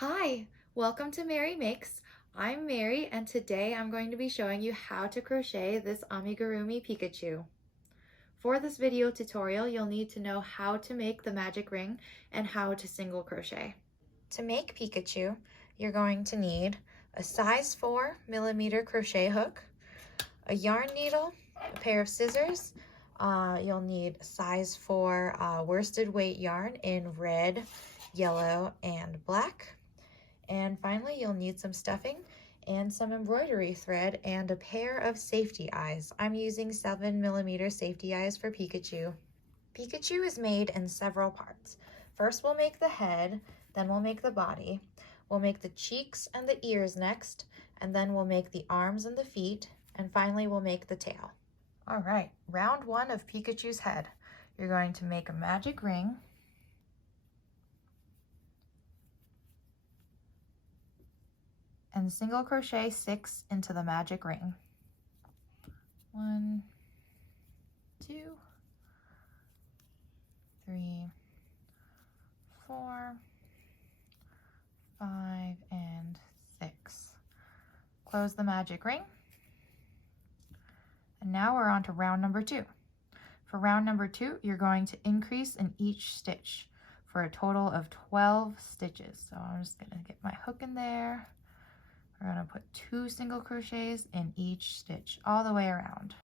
Hi, welcome to Mary Makes. I'm Mary and today I'm going to be showing you how to crochet this amigurumi Pikachu. For this video tutorial, you'll need to know how to make the magic ring and how to single crochet. To make Pikachu, you're going to need a size 4mm crochet hook, a yarn needle, a pair of scissors. You'll need size 4 worsted weight yarn in red, yellow, and black. And finally, you'll need some stuffing and some embroidery thread and a pair of safety eyes. I'm using 7mm safety eyes for Pikachu. Pikachu is made in several parts. First, we'll make the head, then we'll make the body. We'll make the cheeks and the ears next, and then we'll make the arms and the feet, and finally we'll make the tail. All right, round 1 of Pikachu's head. You're going to make a magic ring, and single crochet 6 into the magic ring. 1, 2, 3, 4, 5, and 6. Close the magic ring. And now we're on to round number 2. For round number 2, you're going to increase in each stitch for a total of 12 stitches. So I'm just going to get my hook in there. We're going to put 2 single crochets in each stitch all the way around.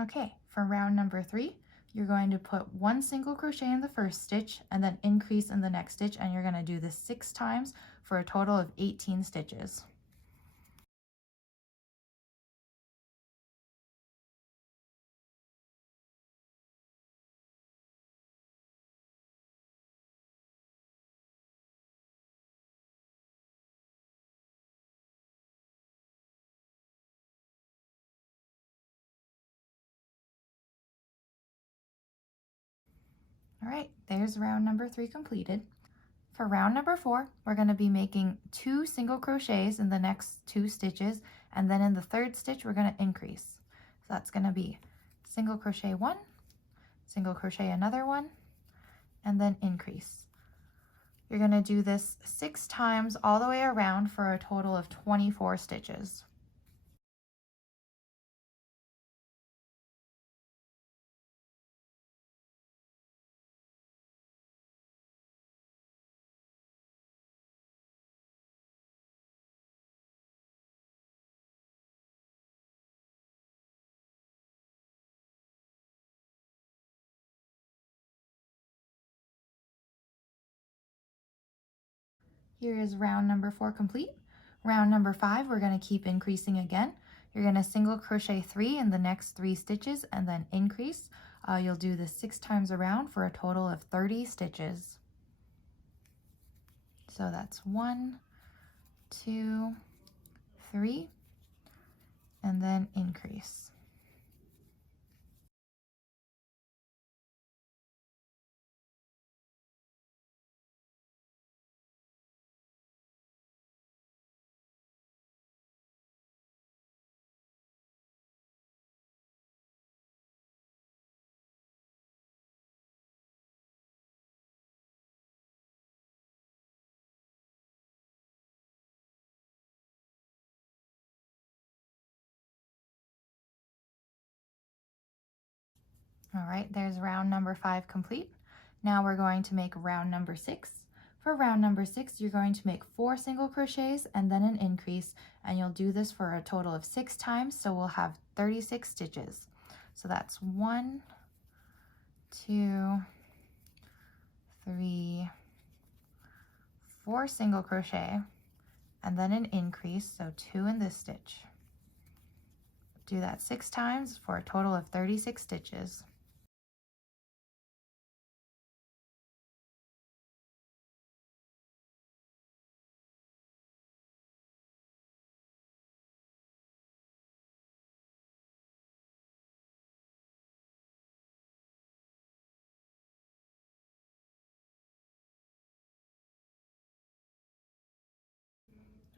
Okay, for round number 3, you're going to put 1 single crochet in the first stitch and then increase in the next stitch, and you're going to do this 6 times for a total of 18 stitches. All right, there's round number 3 completed. For round number 4, we're going to be making 2 single crochets in the next 2 stitches, and then in the third stitch we're going to increase. So that's going to be single crochet 1, single crochet another 1, and then increase. You're going to do this 6 times all the way around for a total of 24 stitches. Here is round number 4 complete. Round number 5, we're going to keep increasing again. You're going to single crochet 3 in the next 3 stitches and then increase. You'll do this 6 times around for a total of 30 stitches. So that's 1, 2, 3, and then increase. All right, there's round number 5 complete. Now we're going to make round number 6. For round number 6, you're going to make 4 single crochets and then an increase, and you'll do this for a total of 6 times, so we'll have 36 stitches. So that's 1, 2, 3, 4 single crochet, and then an increase, so 2 in this stitch. Do that 6 times for a total of 36 stitches.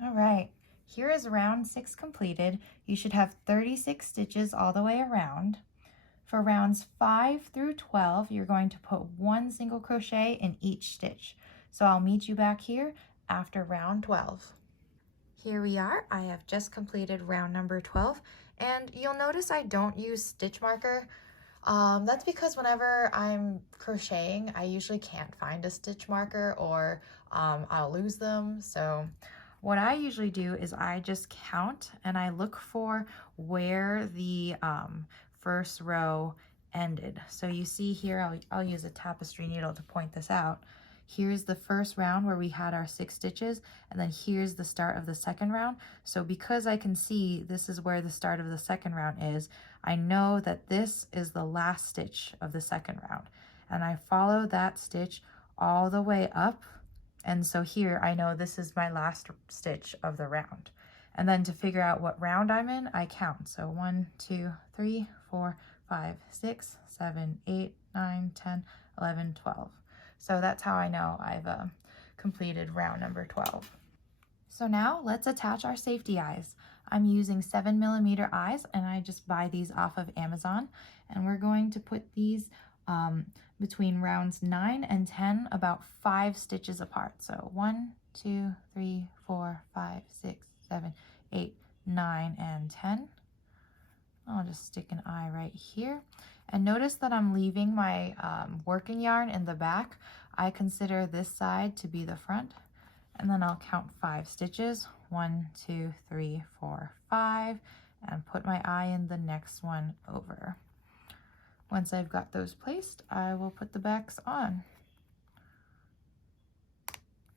All right, here is round 6 completed. You should have 36 stitches all the way around. For rounds 5 through 12, you're going to put 1 single crochet in each stitch. So I'll meet you back here after round 12. Here we are. I have just completed round number 12, and you'll notice I don't use stitch marker. That's because whenever I'm crocheting, I usually can't find a stitch marker, or I'll lose them. So what I usually do is I just count and I look for where the first row ended. So you see here, I'll use a tapestry needle to point this out. Here's the first round where we had our 6 stitches, and then here's the start of the second round. So because I can see this is where the start of the second round is, I know that this is the last stitch of the second round. And I follow that stitch all the way up. And so here I know this is my last stitch of the round. And then to figure out what round I'm in, I count. So 1, 2, 3, 4, 5, 6, 7, 8, 9, 10, 11, 12. So that's how I know I've completed round number 12. So now let's attach our safety eyes. I'm using 7mm eyes, and I just buy these off of Amazon. And we're going to put these between rounds 9 and 10, about 5 stitches apart. So 1, 2, 3, 4, 5, 6, 7, 8, 9, and 10. I'll just stick an eye right here. And notice that I'm leaving my working yarn in the back. I consider this side to be the front. And then I'll count 5 stitches. 1, 2, 3, 4, 5. And put my eye in the next one over. Once I've got those placed, I will put the backs on.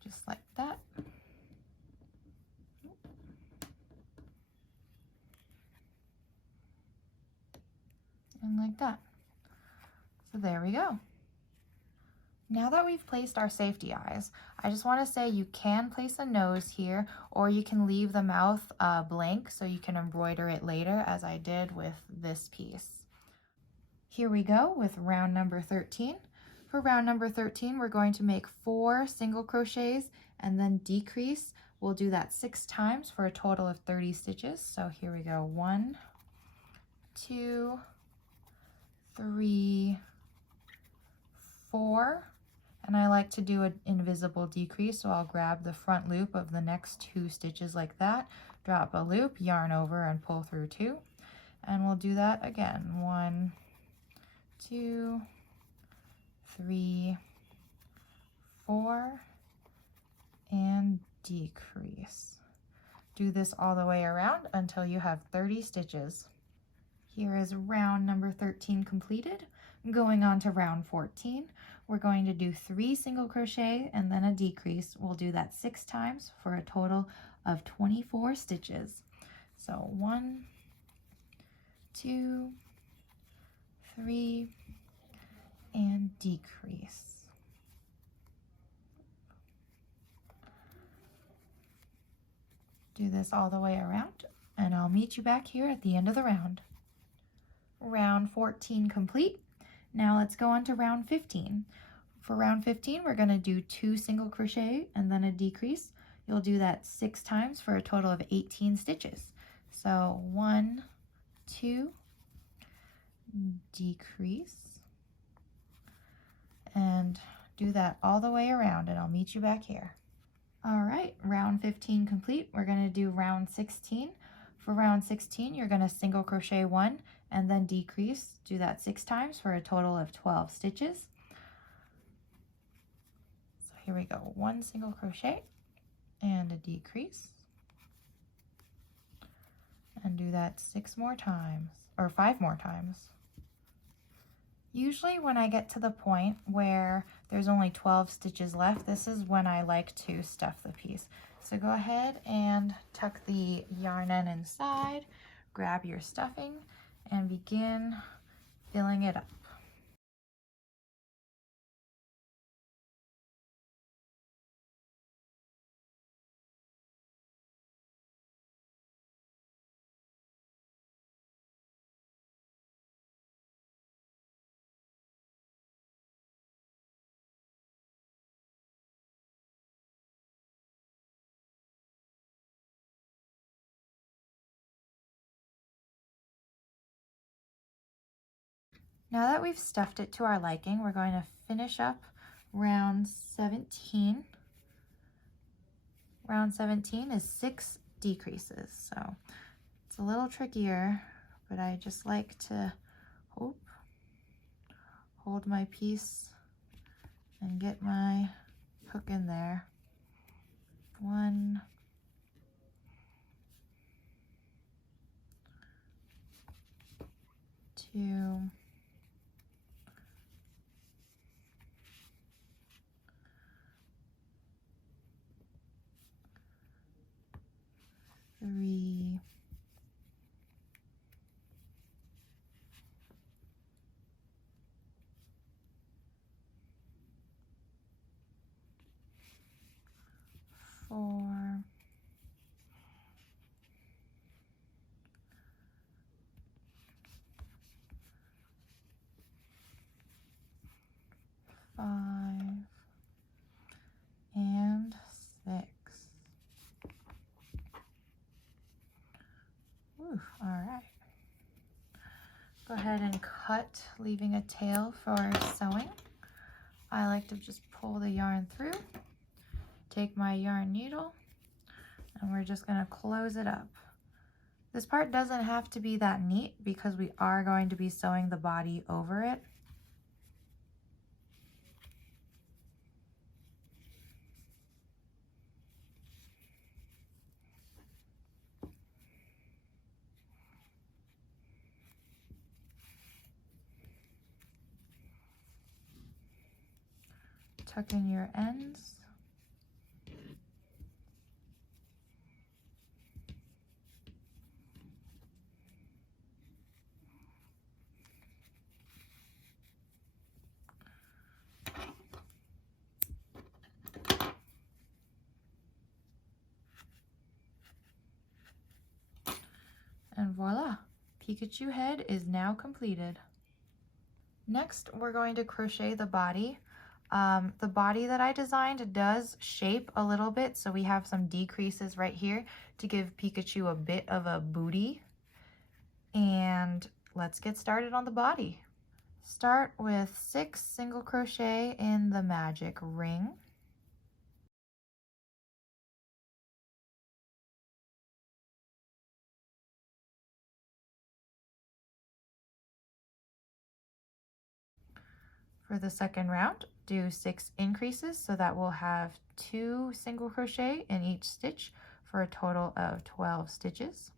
Just like that. And like that. So there we go. Now that we've placed our safety eyes, I just want to say you can place a nose here, or you can leave the mouth blank so you can embroider it later, as I did with this piece. Here we go with round number 13. For round number 13, we're going to make 4 single crochets and then decrease. We'll do that 6 times for a total of 30 stitches. So here we go. 1, 2, 3, 4. And I like to do an invisible decrease, so I'll grab the front loop of the next 2 stitches like that, drop a loop, yarn over, and pull through 2. And we'll do that again. 1, 2, 3, 4, and decrease. Do this all the way around until you have 30 stitches. Here is round number 13 completed. Going on to round 14, we're going to do 3 single crochet and then a decrease. We'll do that 6 times for a total of 24 stitches. So 1, 2, 3, and decrease. Do this all the way around, and I'll meet you back here at the end of the round. Round 14 complete. Now let's go on to round 15. For round 15, we're going to do 2 single crochet and then a decrease. You'll do that 6 times for a total of 18 stitches. So 1, 2, decrease, and do that all the way around, and I'll meet you back here. All right, round 15 complete. We're going to do round 16. For round 16, you're going to single crochet 1 and then decrease. Do that 6 times for a total of 12 stitches. So here we go. 1 single crochet and a decrease. And do that 6 more times, or 5 more times. Usually when I get to the point where there's only 12 stitches left, this is when I like to stuff the piece. So go ahead and tuck the yarn end inside, grab your stuffing, and begin filling it up. Now that we've stuffed it to our liking, we're going to finish up round 17. Round 17 is 6 decreases, so it's a little trickier, but I just like to hold my piece and get my hook in there. 1, 2, 3, 4, 5, and 6. Ooh, all right. Go ahead and cut, leaving a tail for sewing. I like to just pull the yarn through, take my yarn needle, and we're just going to close it up. This part doesn't have to be that neat because we are going to be sewing the body over it. Tuck in your ends. And voila, Pikachu head is now completed. Next, we're going to crochet the body. The body that I designed does shape a little bit, so we have some decreases right here to give Pikachu a bit of a booty. And let's get started on the body. Start with 6 single crochet in the magic ring. For the second round, do 6 increases, so that we'll have 2 single crochet in each stitch for a total of 12 stitches.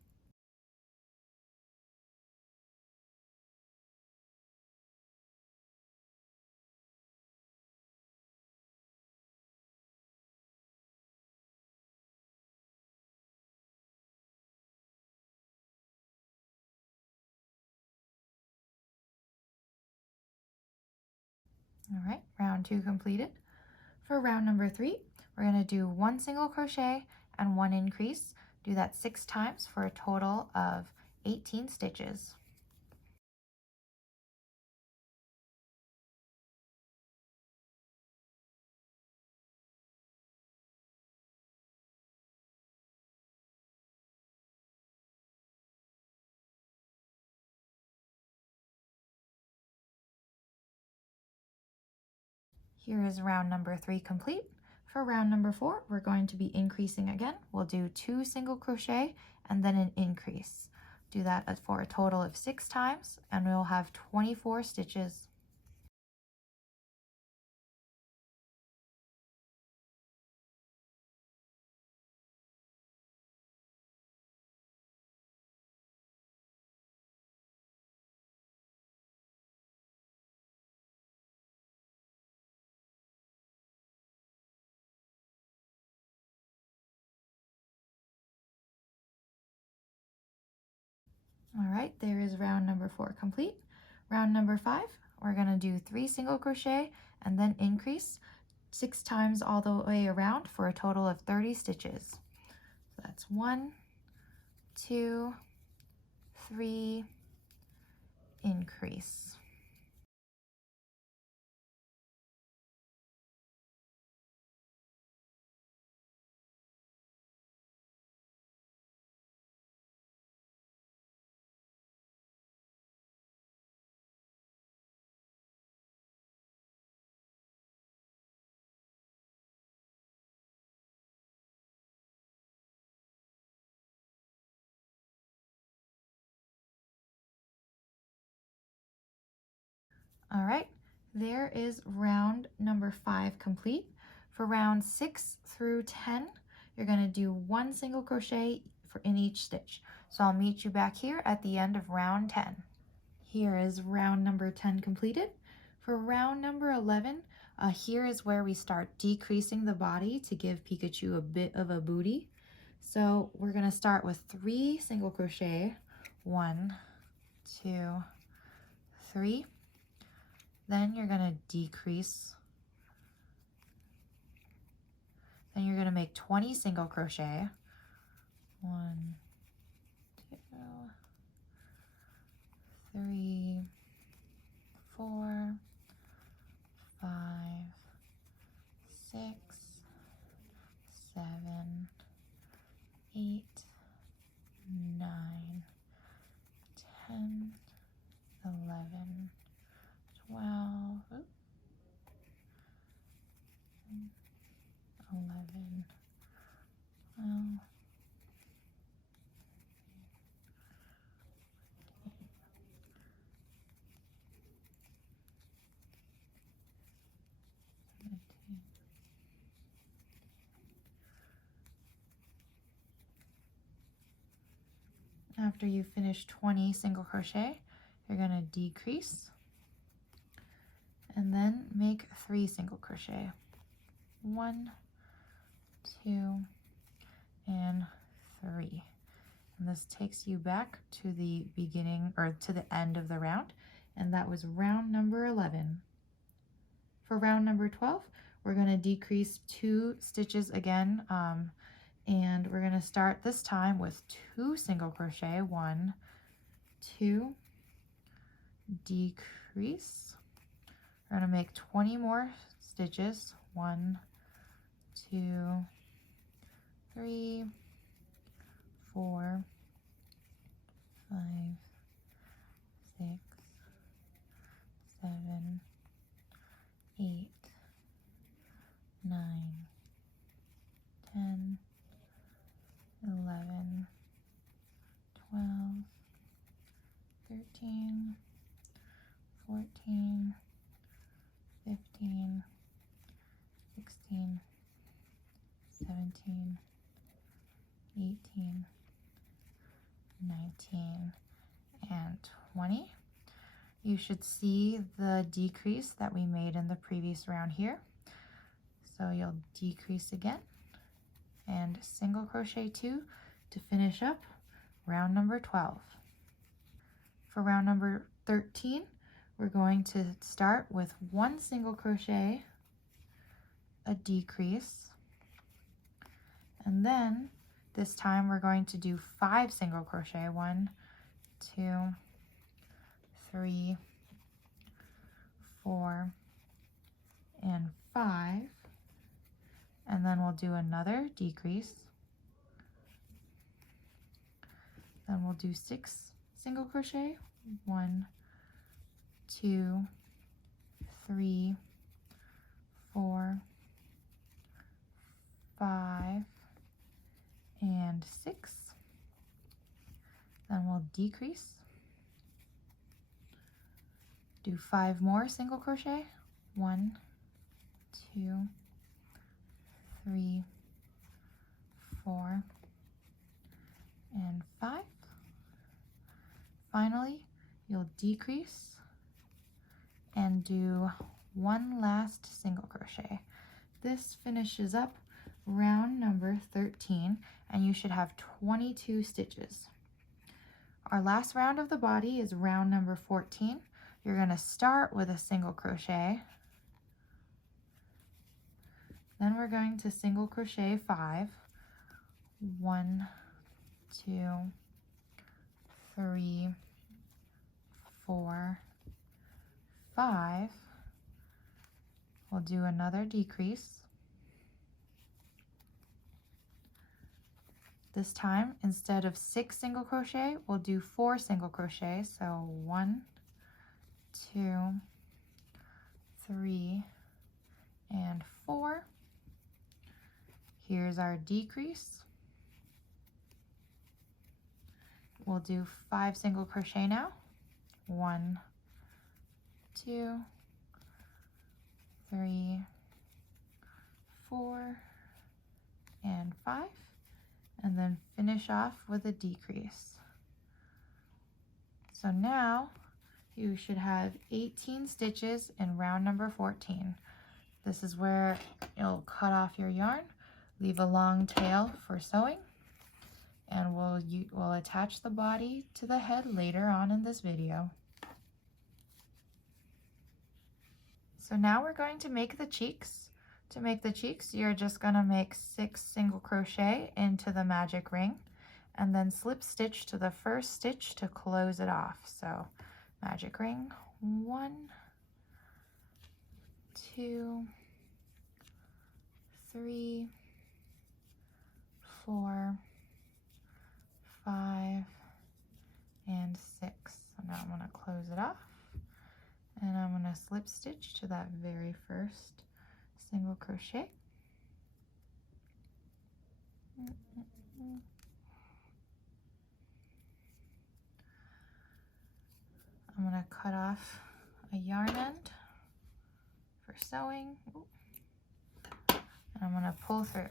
All right, round 2 completed. For round number 3, we're going to do 1 single crochet and 1 increase. Do that 6 times for a total of 18 stitches. Here is round number 3 complete. For round number 4, we're going to be increasing again. We'll do 2 single crochet and then an increase. Do that for a total of 6 times, and we'll have 24 stitches. All right, there is round number 4 complete. Round number 5, we're going to do 3 single crochet and then increase 6 times all the way around for a total of 30 stitches. So that's 1, 2, 3, increase. All right, there is round number 5 complete. For round 6 through 10, you're going to do 1 single crochet in each stitch. So I'll meet you back here at the end of round 10. Here is round number 10 completed. For round number 11, here is where we start decreasing the body to give Pikachu a bit of a booty. So we're going to start with 3 single crochet. 1, 2, 3. Then you're going to decrease. Then you're going to make 20 single crochet. 1, 2, 3, 4, 5, 6, 7, 8, 9, 10, 11, 12, 11, 12, After you finish 20 single crochet, you're going to decrease and then make 3 single crochet. 1, 2, and 3. And this takes you back to the beginning or to the end of the round, and that was round number 11. For round number 12, we're going to decrease 2 stitches again, and we're going to start this time with 2 single crochet. 1, 2, decrease. We're going to make 20 more stitches. 1, 2, 3, 4, 5, 6, 7, 8, 9, 10, 11, 12, 13, 14, 15, 16, 17, 18, 19, and 20. You should see the decrease that we made in the previous round here. So you'll decrease again and single crochet 2 to finish up round number 12. For round number 13, we're going to start with 1 single crochet, a decrease, and then this time we're going to do 5 single crochet. 1, 2, 3, 4, and 5, and then we'll do another decrease. Then we'll do 6 single crochet. 1, 2, 3, 4, 5, and 6. Then we'll decrease. Do 5 more single crochet. 1, 2, 3, 4, and 5. Finally, you'll decrease and do 1 last single crochet. This finishes up round number 13, and you should have 22 stitches. Our last round of the body is round number 14. You're going to start with a single crochet. Then we're going to single crochet 5. 1, 2, 3, 4, 5. We'll do another decrease. This time, instead of 6 single crochet, we'll do 4 single crochet. So 1, 2, 3, and 4. Here's our decrease. We'll do 5 single crochet now. 1, 2, 3, 4, and 5, and then finish off with a decrease. So now you should have 18 stitches in round number 14. This is where you'll cut off your yarn, leave a long tail for sewing, and we'll attach the body to the head later on in this video. So now we're going to make the cheeks. To make the cheeks, you're just going to make 6 single crochet into the magic ring and then slip stitch to the first stitch to close it off. So magic ring, 1, 2, 3, 4, 5, and 6. So now I'm going to close it off, and I'm going to slip stitch to that very first single crochet. I'm going to cut off a yarn end for sewing, and I'm going to pull through.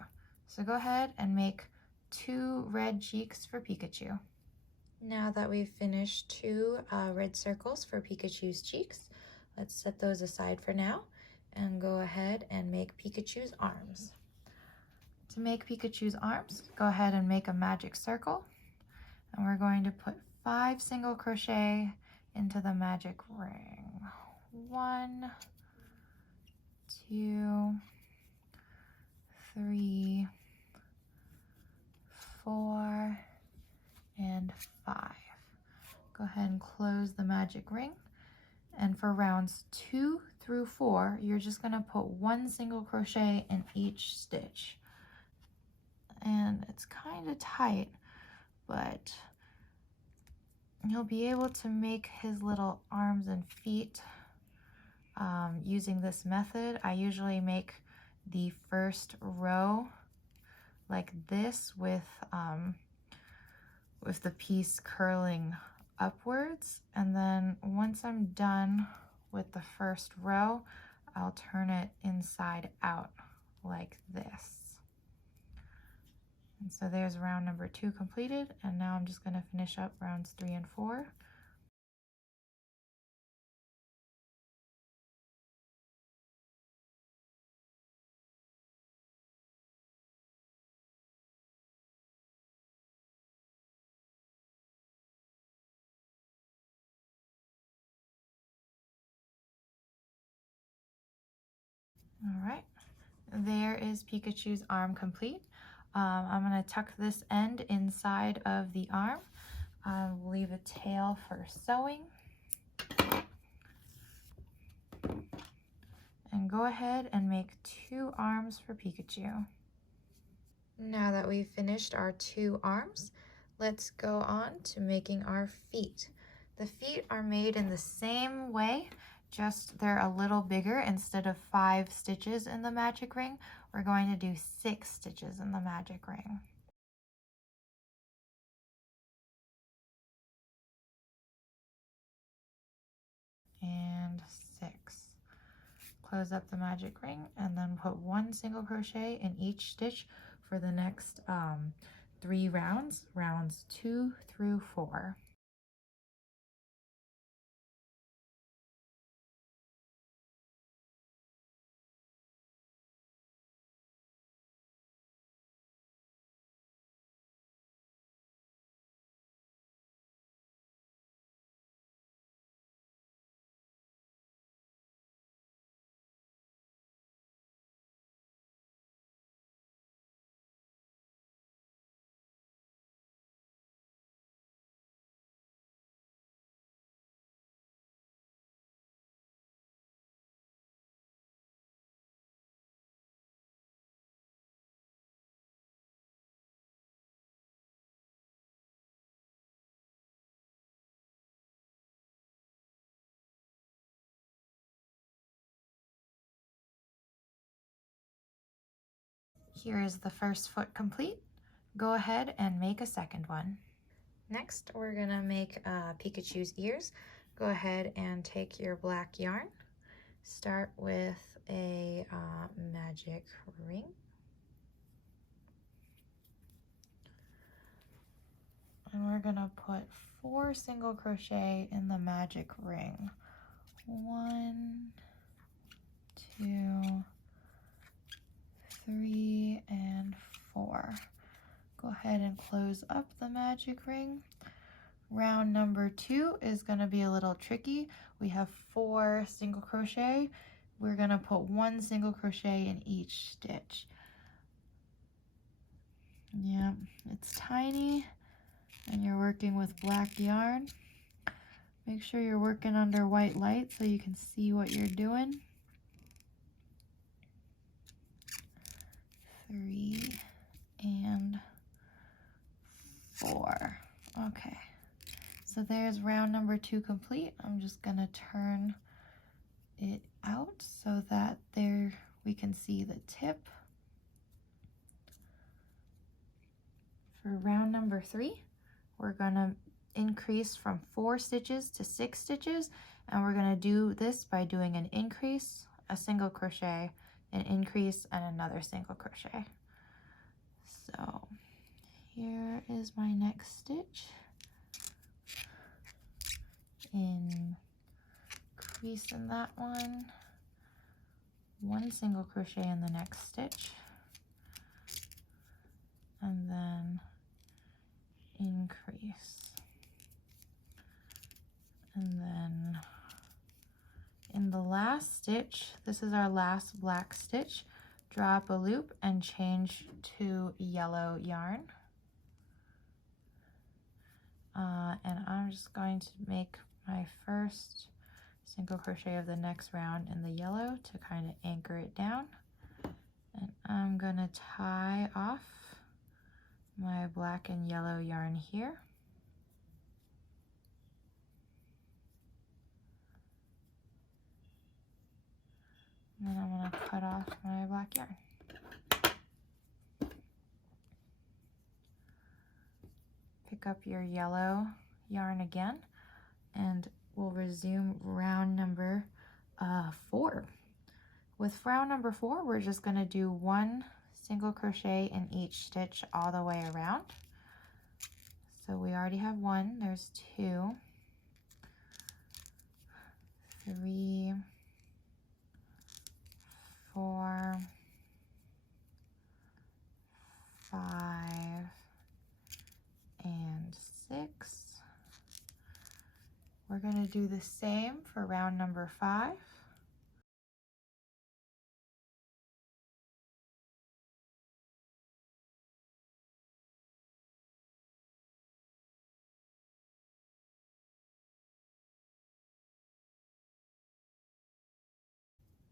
So go ahead and make 2 red cheeks for Pikachu. Now that we've finished 2 red circles for Pikachu's cheeks, let's set those aside for now and go ahead and make Pikachu's arms. To make Pikachu's arms, go ahead and make a magic circle, and we're going to put 5 single crochet into the magic ring. 1, 2, 3, 4, and 5. Go ahead and close the magic ring. And for rounds 2 through 4, you're just going to put 1 single crochet in each stitch. And it's kind of tight, but you'll be able to make his little arms and feet using this method. I usually make the first row like this with the piece curling upwards, and then once I'm done with the first row, I'll turn it inside out like this. And so there's round number 2 completed, and now I'm just going to finish up rounds 3 and 4. All right, there is Pikachu's arm complete. I'm going to tuck this end inside of the arm. I'll leave a tail for sewing. And go ahead and make 2 arms for Pikachu. Now that we've finished our 2 arms, let's go on to making our feet. The feet are made in the same way, just they're a little bigger. Instead of 5 stitches in the magic ring, we're going to do 6 stitches in the magic ring. And 6. Close up the magic ring and then put 1 single crochet in each stitch for the next 3 rounds, rounds 2 through 4. Here is the first foot complete. Go ahead and make a second one. Next, we're gonna make Pikachu's ears. go ahead and take your black yarn. Start with a magic ring. And we're gonna put 4 single crochet in the magic ring. 1, 2, 3, and 4. Go ahead and close up the magic ring. Round number 2 is going to be a little tricky. We have 4 single crochet. We're going to put 1 single crochet in each stitch. Yeah, it's tiny and you're working with black yarn. Make sure you're working under white light so you can see what you're doing. 3 and 4. Okay. So there's round number 2 complete. I'm just gonna turn it out so that there we can see the tip. For round number 3, we're gonna increase from 4 stitches to 6 stitches, and we're gonna do this by doing an increase, a single crochet, an increase, and another single crochet. So here is my next stitch. Increase in that one, 1 single crochet in the next stitch, and then increase, and then in the last stitch, this is our last black stitch, drop a loop and change to yellow yarn. And I'm just going to make my first single crochet of the next round in the yellow to kind of anchor it down. And I'm gonna tie off my black and yellow yarn here. And then I'm gonna cut off my black yarn. Pick up your yellow yarn again, and we'll resume round number 4. With round number 4, we're just going to do 1 single crochet in each stitch all the way around. So we already have 1, there's 2, 3, 4, 5, and 6. We're going to do the same for round number 5.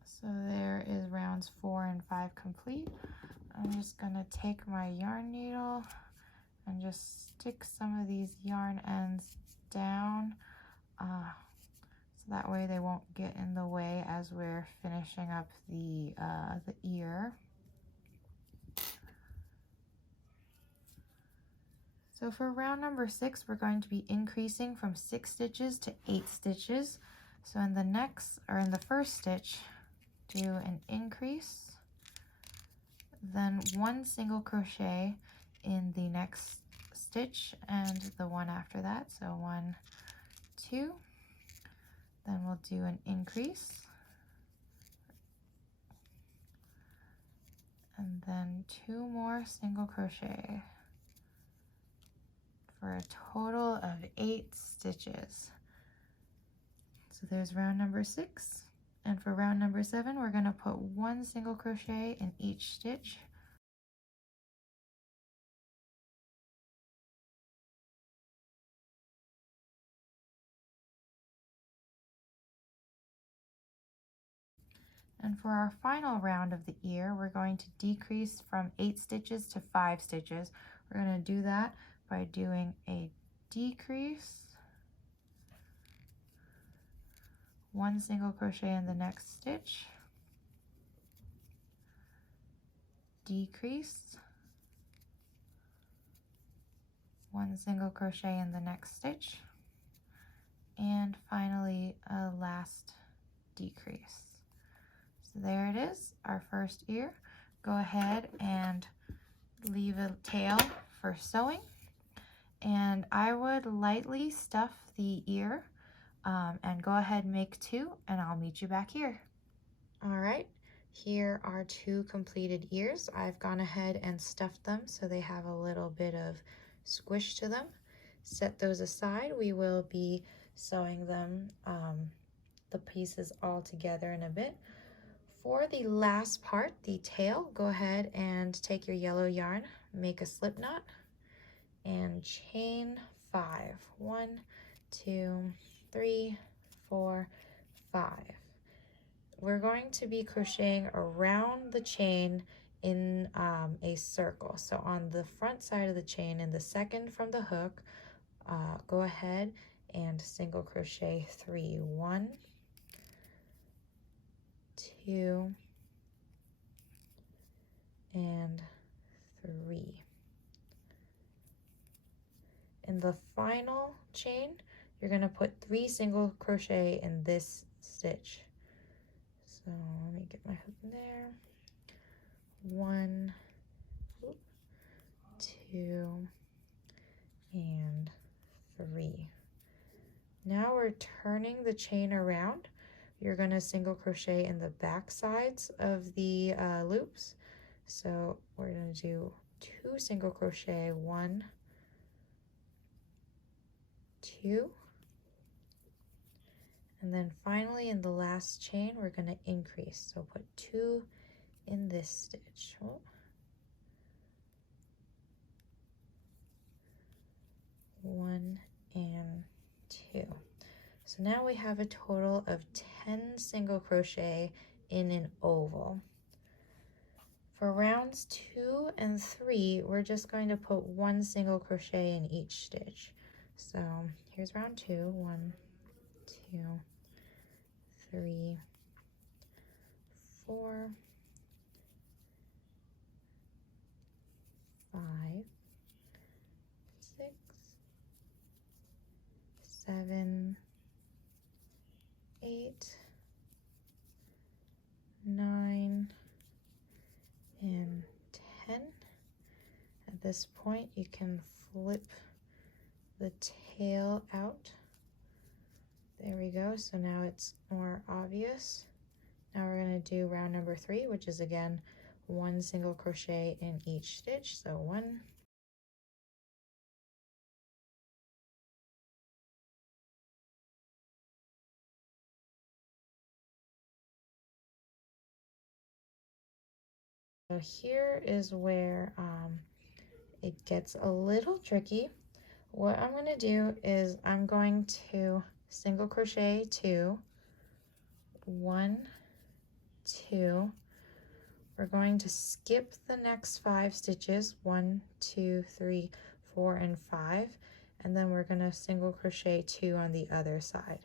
So there is rounds 4 and 5 complete. I'm just going to take my yarn needle and just stick some of these yarn ends down so that way they won't get in the way as we're finishing up the ear. So for round number 6, we're going to be increasing from 6 stitches to 8 stitches. So in the first stitch, do an increase, then 1 single crochet in the next stitch and the one after that. So 1, 2, then we'll do an increase, and then 2 more single crochet for a total of 8 stitches. So there's round number 6. And for round number 7, we're going to put 1 single crochet in each stitch. And for our final round of the ear, we're going to decrease from 8 stitches to 5 stitches. We're going to do that by doing a decrease, 1 single crochet in the next stitch, decrease, 1 single crochet in the next stitch, and finally a last decrease. So there it is, our first ear. Go ahead and leave a tail for sewing, and I would lightly stuff the ear and go ahead and make 2, and I'll meet you back here. All right, here are 2 completed ears. I've gone ahead and stuffed them so they have a little bit of squish to them. Set those aside. We will be sewing them, the pieces all together in a bit. For the last part, the tail, go ahead and take your yellow yarn, make a slip knot, and chain 5. 1, 2, 3, 4, 5. We're going to be crocheting around the chain in a circle. So on the front side of the chain, in the second from the hook, go ahead and single crochet 3. 1, 2, and 3. In the final chain, you're going to put 3 single crochet in this stitch. So let me get my hook in there. 1, 2, and 3. Now we're turning the chain around. You're going to single crochet in the back sides of the loops. So we're going to do 2 single crochet, 1, 2, and then finally in the last chain we're going to increase. So put 2 in this stitch. 1 and 2. So now we have a total of 10 single crochet in an oval. For rounds 2 and 3, we're just going to put 1 single crochet in each stitch. So here's round 2, 1, 2, 3, 4, 5, 6, 7, 8, 9, and 10. At this point, you can flip the tail out. There we go. So now it's more obvious. Now we're going to do round number 3, which is again 1 single crochet in each stitch. So 1, so here is where it gets a little tricky. What I'm going to do is I'm going to single crochet 2, 1, 2. We're going to skip the next 5 stitches, 1, 2, 3, 4, and 5, and then we're going to single crochet 2 on the other side.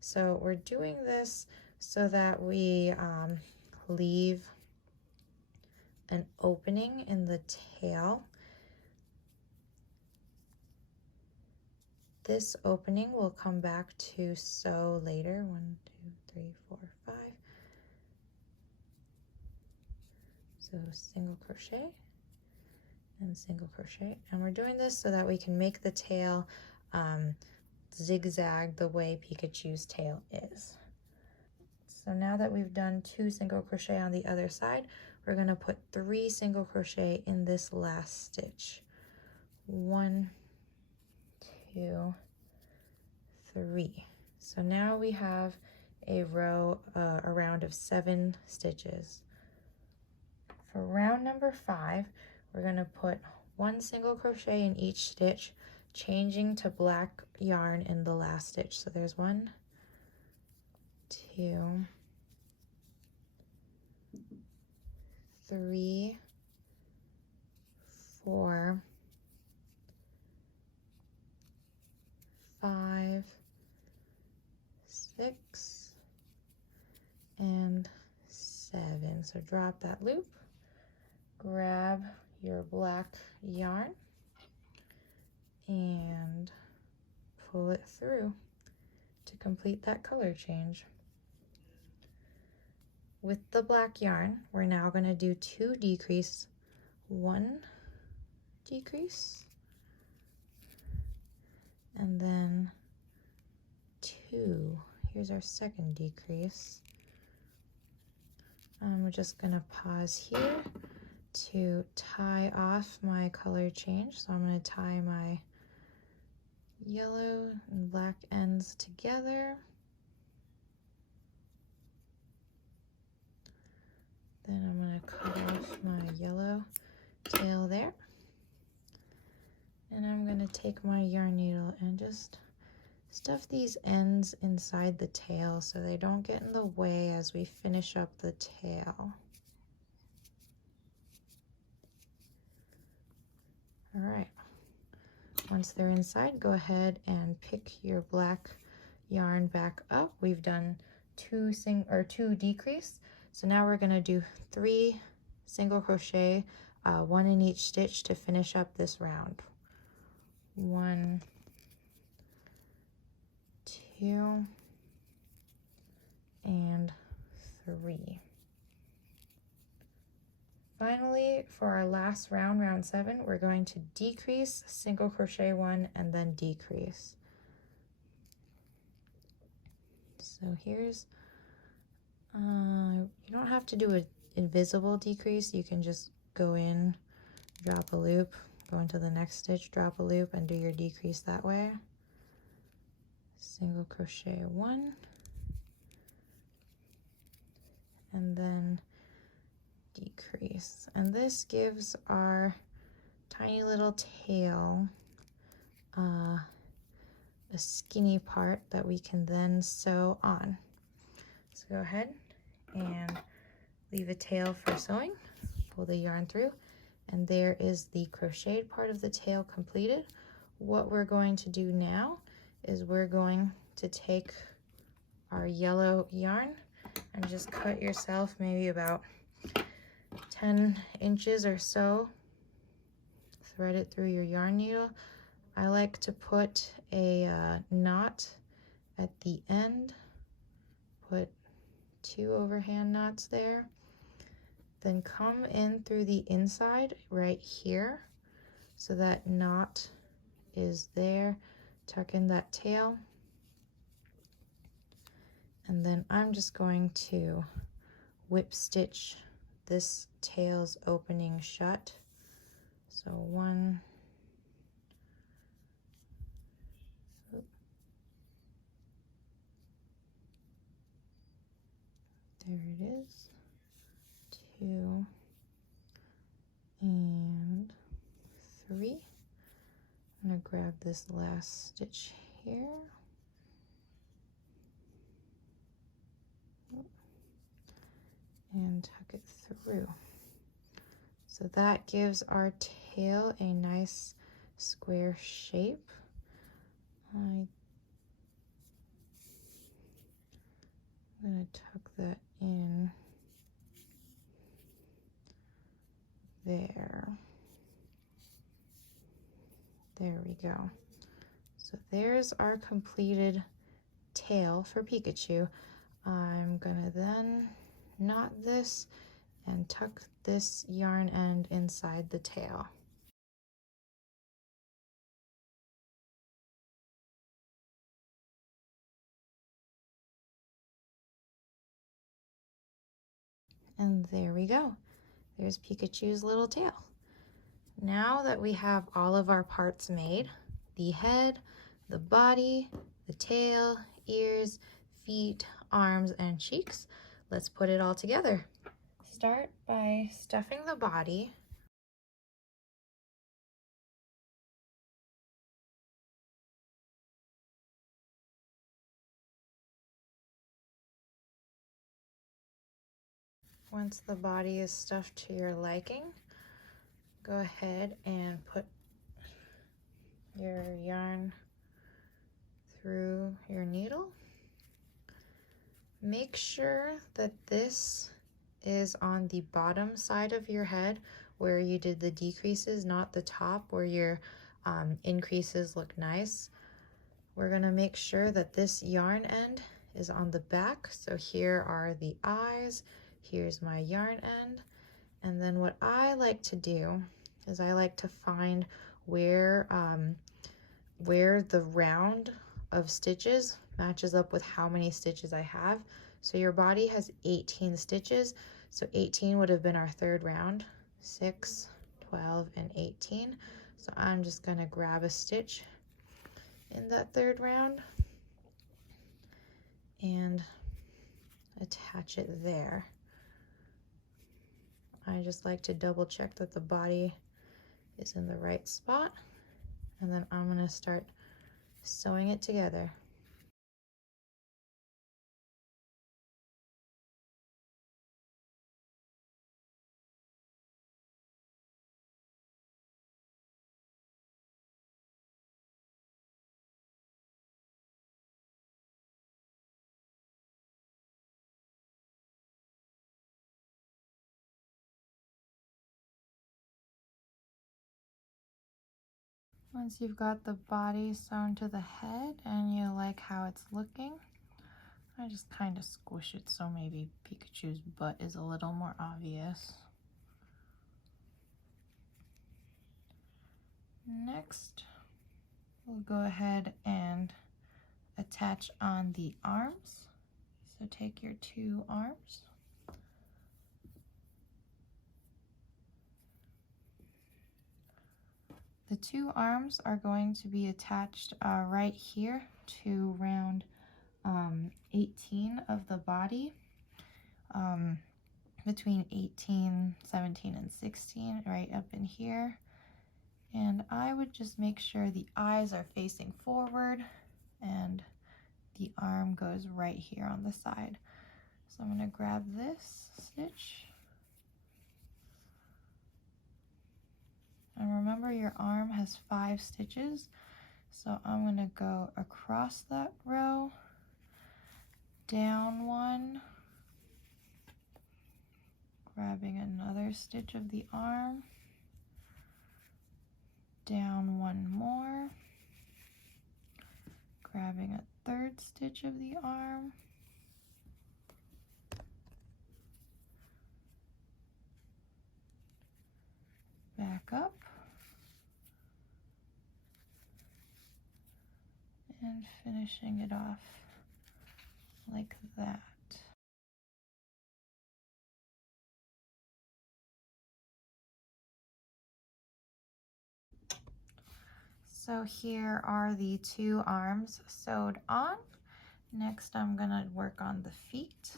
So we're doing this so that we leave an opening in the tail. This opening will come back to sew later. 1, 2, 3, 4, 5. So single crochet and single crochet, and we're doing this so that we can make the tail zigzag the way Pikachu's tail is. So now that we've done 2 single crochet on the other side, we're going to put 3 single crochet in this last stitch. 1, 2, 3. So now we have a row, a round of 7 stitches. For round number 5, we're going to put 1 single crochet in each stitch, changing to black yarn in the last stitch. So there's 1, 2, 3, 4, 5, 6, and 7. So drop that loop, grab your black yarn, and pull it through complete that color change. With the black yarn, we're now going to do 2 decrease, 1 decrease, and then 2. Here's our second decrease. We're just going to pause here to tie off my color change. So I'm going to tie my yellow and black ends together. Then I'm going to cut off my yellow tail there. And I'm going to take my yarn needle and just stuff these ends inside the tail so they don't get in the way as we finish up the tail. All right, once they're inside, go ahead and pick your black yarn back up. We've done 2 decrease. So now we're gonna do 3 single crochet, 1 in each stitch to finish up this round. 1, 2, and 3. Finally, for our last round, round 7, we're going to decrease, single crochet 1, and then decrease. So here's, you don't have to do an invisible decrease. You can just go in, drop a loop, go into the next stitch, drop a loop, and do your decrease that way. Single crochet 1, and then decrease. And this gives our tiny little tail a skinny part that we can then sew on. So go ahead and leave a tail for sewing, pull the yarn through, and there is the crocheted part of the tail completed. What we're going to do now is we're going to take our yellow yarn and just cut yourself maybe about 10 inches or so. Thread it through your yarn needle. I like to put a knot at the end. Put 2 overhand knots there. Then come in through the inside right here so that knot is there. Tuck in that tail. And then I'm just going to whip stitch this tail's opening shut. So 1, there it is, 2, and 3. I'm going to grab this last stitch here. And tuck it through. So that gives our tail a nice square shape. I'm going to tuck that in there. There we go. So there's our completed tail for Pikachu. I'm going to then knot this and tuck this yarn end inside the tail. And there we go. There's Pikachu's little tail. Now that we have all of our parts made, the head, the body, the tail, ears, feet, arms, and cheeks, let's put it all together. Start by stuffing the body. Once the body is stuffed to your liking, go ahead and put your yarn through your needle. Make sure that this is on the bottom side of your head where you did the decreases, not the top where your increases look nice. we're going to make sure that this yarn end is on the back. So here are the eyes, here's my yarn end. And then what I like to do is I like to find where the round of stitches matches up with how many stitches I have. So your body has 18 stitches, so 18 would have been our third round, 6, 12, and 18. So I'm just going to grab a stitch in that third round and attach it there. I just like to double check that the body is in the right spot, and then I'm going to start sewing it together. Once you've got the body sewn to the head and you like how it's looking, I just kind of squish it so maybe Pikachu's butt is a little more obvious. Next, we'll go ahead and attach on the arms. So take your two arms. The two arms are going to be attached right here to round 18 of the body, between 18, 17, and 16, right up in here. And I would just make sure the eyes are facing forward and the arm goes right here on the side. So I'm going to grab this stitch. And remember, your arm has 5 stitches. So I'm going to go across that row, down one, grabbing another stitch of the arm, down one more, grabbing a third stitch of the arm, back up, and finishing it off like that. So here are the two arms sewed on. Next, I'm gonna work on the feet.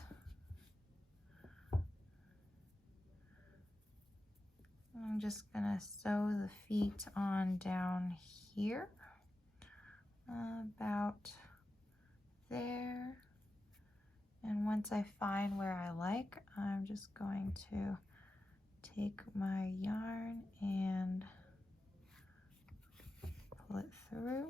I'm just gonna sew the feet on down here, about there. And once I find where I like, I'm just going to take my yarn and pull it through.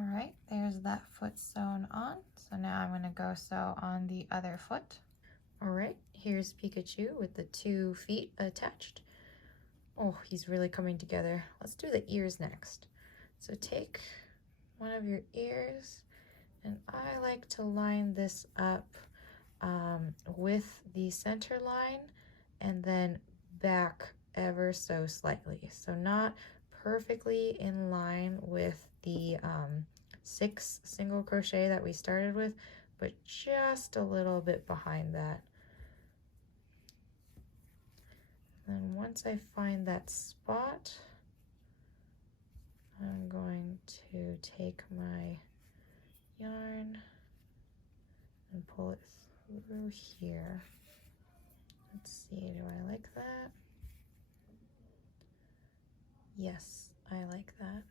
All right, there's that foot sewn on. So now I'm gonna go sew on the other foot. All right, here's Pikachu with the 2 feet attached. Oh, he's really coming together. Let's do the ears next. So take one of your ears, and I like to line this up with the center line and then back ever so slightly. So not perfectly in line with the 6 single crochet that we started with, but just a little bit behind that. then once I find that spot, I'm going to take my yarn and pull it through here. Let's see, do I like that? Yes, I like that.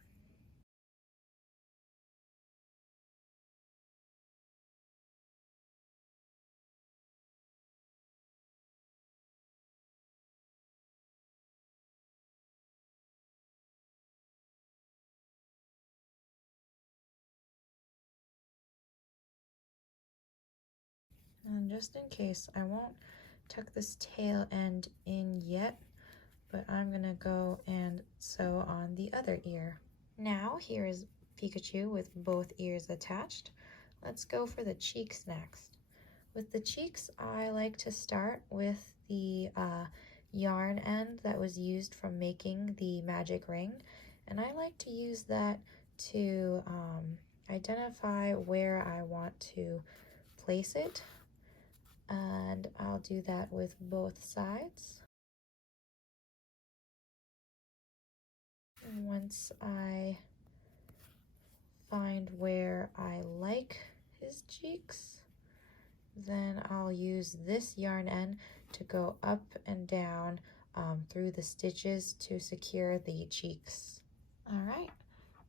And just in case, I won't tuck this tail end in yet, but I'm gonna go and sew on the other ear. Now here is Pikachu with both ears attached. Let's go for the cheeks next. With the cheeks, I like to start with the yarn end that was used from making the magic ring, and I like to use that to identify where I want to place it, and I'll do that with both sides. And once I find where I like his cheeks, then I'll use this yarn end to go up and down through the stitches to secure the cheeks. All right,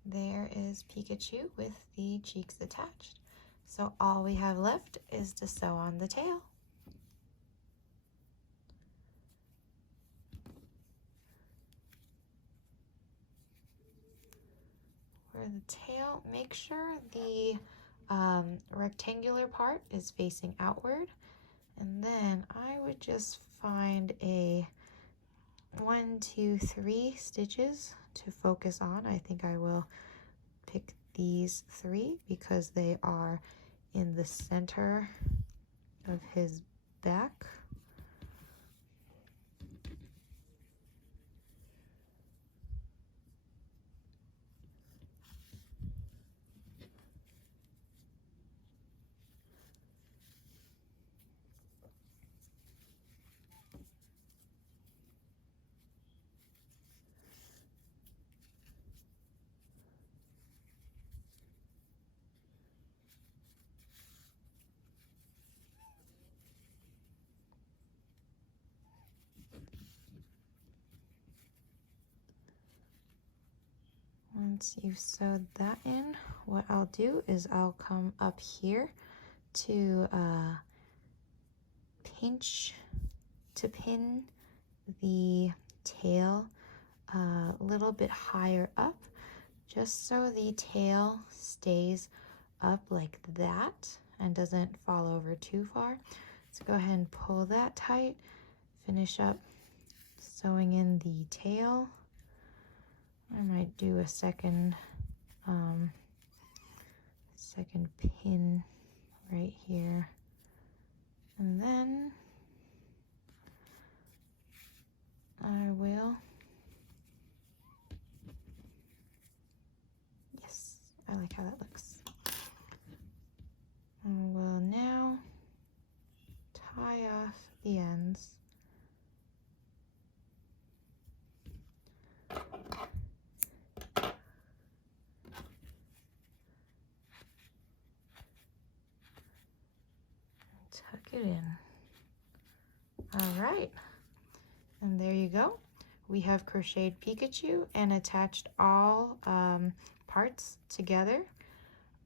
there is Pikachu with the cheeks attached. So all we have left is to sew on the tail. For the tail, make sure the rectangular part is facing outward, and then I would just find a 1, 2, 3 stitches to focus on. I think I will pick these 3 because they are in the center of his back. Once you've sewed that in, what I'll do is I'll come up here to pin the tail a little bit higher up, just so the tail stays up like that and doesn't fall over too far. So go ahead and pull that tight, finish up sewing in the tail. I might do a second pin right here, and then I will, yes, I like how that looks. I will now tie off the ends. Tuck it in. All right, and there you go. We have crocheted Pikachu and attached all parts together.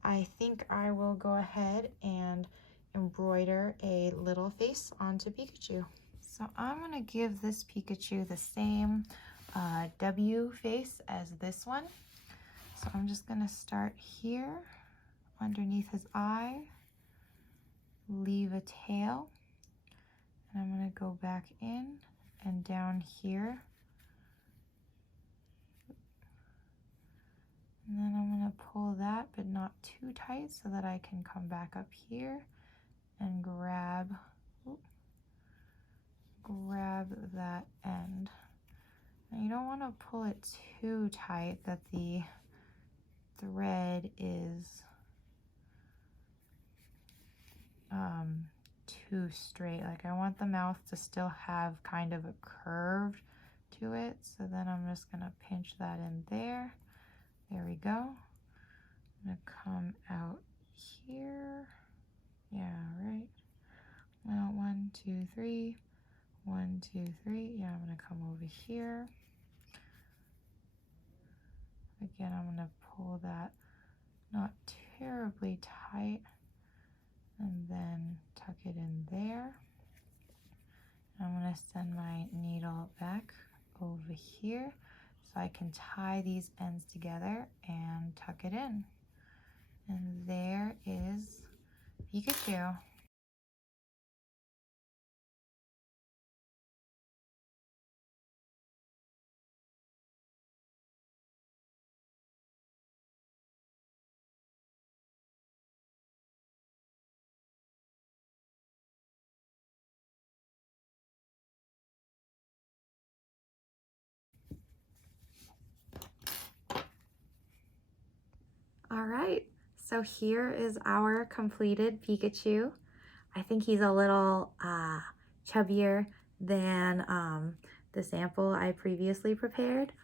I think I will go ahead and embroider a little face onto Pikachu. So I'm gonna give this Pikachu the same W face as this one. So I'm just gonna start here underneath his eye, leave a tail, and I'm gonna go back in and down here. And then I'm gonna pull that, but not too tight, so that I can come back up here and grab that end. Now you don't want to pull it too tight that the thread is too straight. Like I want the mouth to still have kind of a curve to it. So then I'm just gonna pinch that in there. There we go. I'm gonna come out here. Yeah, right. Now 1, 2, 3. 1, 2, 3. Yeah, I'm gonna come over here. Again, I'm gonna pull that not terribly tight and then tuck it in there. I'm gonna send my needle back over here so I can tie these ends together and tuck it in. And there is Pikachu. All right, so here is our completed Pikachu. I think he's a little chubbier than the sample I previously prepared.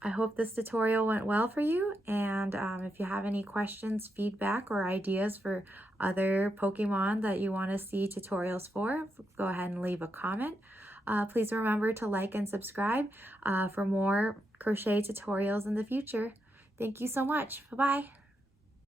I hope this tutorial went well for you, and if you have any questions, feedback, or ideas for other Pokemon that you want to see tutorials for, go ahead and leave a comment. Please remember to like and subscribe for more crochet tutorials in the future. Thank you so much. Bye-bye.